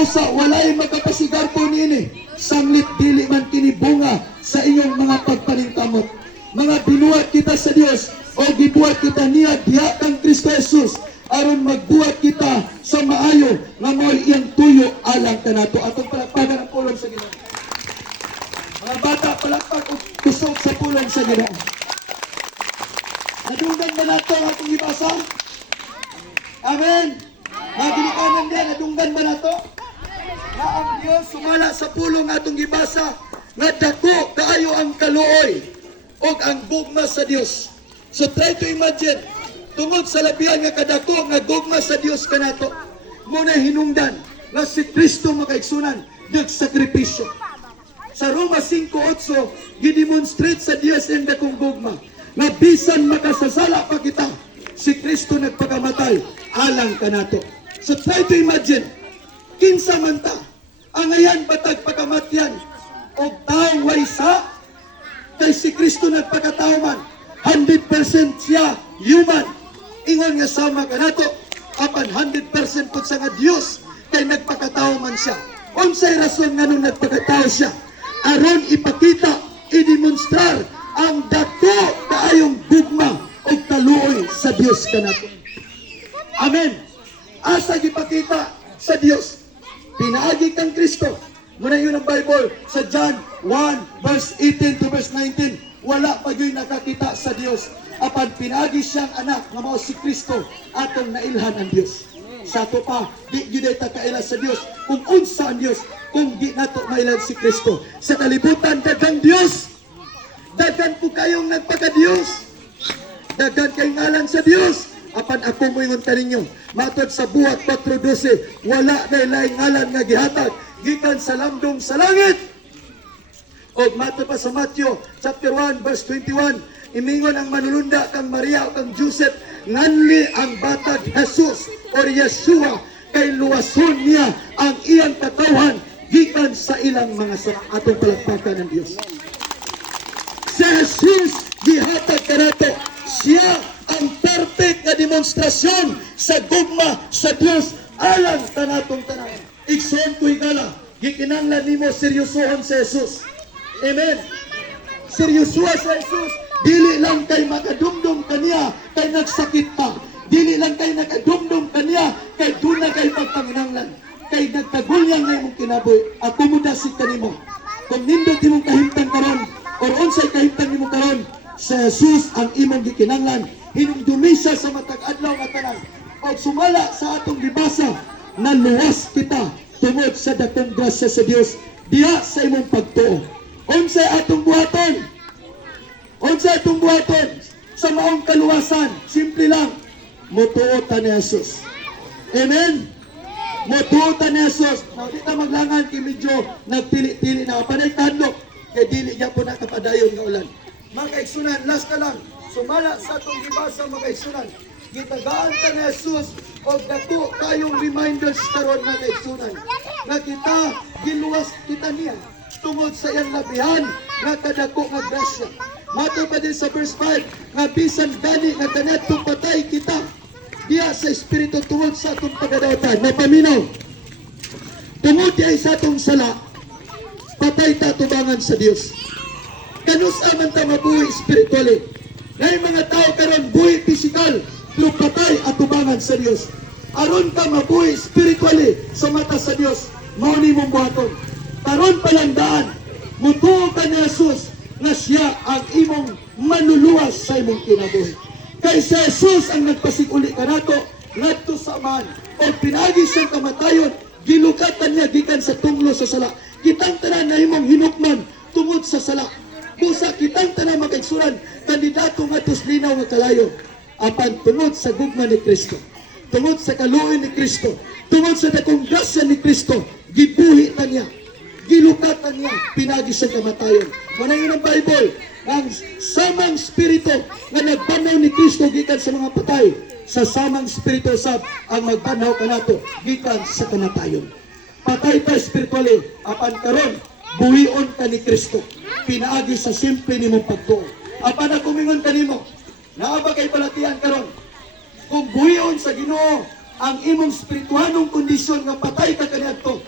Busa walay makapasigar po nini. Sanglit dili man kini bunga sa inyong mga pagpaningkamot. Mga binuhat kita sa Dios o gibuhat kita niya diha kang Kristo Jesus aron magbuhat kita sa maayo nga mo'y iyang tuyo alang kanato. Atong palakpakan ang pulong sa Ginoo. Mga bata, palakpak o kusog sa pulong sa Ginoo. Nadunggan ba nato ang atong ibasa? Amen. Mga ginikanan diyan, nadunggan ba nato? Na ang Dios sumala sa pulong atong gibasa nga dako kaayo ang kaluoy o ang gugma sa Dios. So try to imagine, tungod sa labihan nga kadako nga gugma sa Dios kanato, muna hinungdan nga si Kristo makaigsunan nagsakripisyo. Sa Roma 5:8 gidemonstrate sa Dios ang dakong gugma nga bisan makasasala pa kita, si Kristo nagpakamatay alang kanato. So try to imagine, kinsa man ta ang ayan batag pagkamatyan o taong waysa kay si Kristo nagpakatao man, 100% siya human. Ingon nga sama kanato apan 100% pud sa nga Dios kay nagpakatao man siya. Unsay rason nga nung nagpakatao siya? Aron ipakita, i-demonstrar ang dako kaayong gugma o kaluoy sa Dios kanato. Amen. Asa gipakita sa Dios? Pinaagi kang Kristo. Muna yun ang Bible sa John 1 verse 18 to verse 19. Wala pa yun nakakita sa Dios. Apan pinaagi siyang anak nga mao si Kristo atong nailhan ang Dios. Sa to pa, di yun ay takaila sa Dios. Kung unsa ang Dios, kung di nato mailan si Kristo. Sa kalibutan, dagang Dios. Dagan po kayong nagpaka-Dios. Dagan kayong ngalan sa Dios. Apan ako mo ingon kaninyo, matod sa buhat 4:12, wala na laing ngalan nga gihatag gikan sa lamdong sa langit. O matod pa sa Matthew chapter 1 verse 21, imingon ang manulunda kang Maria o kang Joseph nganli ang batag Jesus o Yeshua kay luwason niya ang iyang katawhan gikan sa ilang mga sala. Atong palakpakan ng Dios. Si Jesus gihatag kanato, siya ang perfect na demonstrasyon sa gugma sa Dios alang kanatong tanan. Igsoon ko higala, gikinanglan nimo seryosohon sa Jesus. Amen. Seryosoha sa Jesus, dili lang kay makadumdum kaniya kay nagsakit pa. Dili lang kay nakadumdum kaniya kay duna kay pagpanginanglan. Kay nagkagulyang na imong kinaboy. Ako mo dasig kanimo. Kung nindot imong kahimtang karon or unsay kahimtang imong karon, sa Jesus ang imong gikinanglan, hinumdumisa sa matag adlaw nga tanan. O sumala sa atong gibasa, naluwas kita tungod sa dakong grasya sa Dios diha sa imong pagtuo. Unsay atong buhaton? Unsay atong buhaton sa maong kaluwasan? Simple lang, motuo ta ni Jesus. Amen. Motuo ta ni Jesus. Now, di ta maglangan kay medyo nagpili-pili na panay tadlok kay dili niya po nakapadayon nga ulan. Mga kaigsunan, last na lang, sumala sa itong gibasa mga kaigsunan, gitagaan ka ni Jesus o dako kayong reminders karon mga kaigsunan na kita giluwas kita niya tungod sa iyang labihan nga kadako nga grasya. Mato pa din sa verse 5 nga bisan gani nga kanadtong patay kita diya sa Espiritu tungod sa atong pagdadawatan. Mapaminaw, tungod diya sa atong sala, patay ta tubangan sa Dios. Kanus aman ta mabuhi spiritually. Ngay mga tao karon buhi physical, pero patay at tubangan sa Dios. Aron ka mabuhi spiritually sa mata sa Dios, mao ni mong buhaton. Karon palandaan, mutuo ka ni Jesus na siya ang imong manuluwas sa imong kinabuhi. Kay sa Jesus ang nagpasiguli kanato ngadto sa man o pinagi siyang kamatayon, gilukatan niya gikan sa tunglo sa sala. Kitang tanan na imong hinukman tungod sa sala. Busa kitang tanan makaigsuran kandidato nga tuslinaw nga kalayo. Apan tungod sa gugma ni Kristo, tungod sa kaluoy ni Kristo, tungod sa dakong grasya ni Kristo, gibuhi ta niya, gilukatan niya, pinagi siyang kamatayon. Manayon ang Bible, ang samang spirito nga nagbanaw ni Kristo gikan sa mga patay, sa samang spirito sab ang magbanaw kanato gikan sa kamatayon. Patay ta spiritually, apan karon buhion ka ni Kristo, pinaagi sa simple nimong pagtuo. Apan ako mingon kanimo, naaba kay palatian karon, kung buhion sa Ginoo ang imong spirituhanong kondisyon nga patay ka kaniadto,